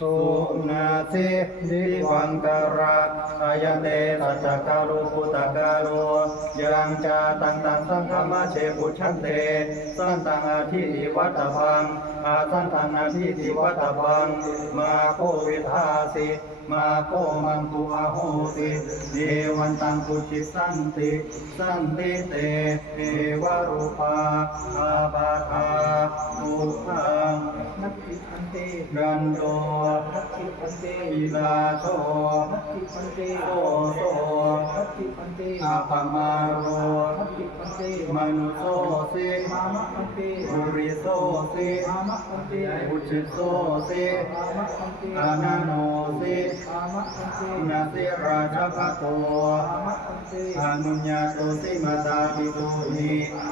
สุนาสิดิวังการะอายเตสัจจกาลุปุตตะกาลุยังจาตังตังสังฆมะเชปุชันเตสันตังอาทิติวัตพังอาสันตังอาทิติวัตพังมาโควิทาสิมาโคมันตุอาโหติเดวันตังกุจิสันติสันติเตเอวะรูปาอาบาคาตุขังนัตติพันเตกันโดนัตติพันเตวิลาโชนัตติพันเตโสโสนัตติพันเตอาปมาโรนัตติพันเตมนุโสสิมามะพันเตบุริโสสิมามะพันเตบุจิโสสิมามะพันเตอานาโนสิมามะพันเตนาสิราชภัตโตมามะพันเตอานุญญาโตสิมาตาปิตุหิ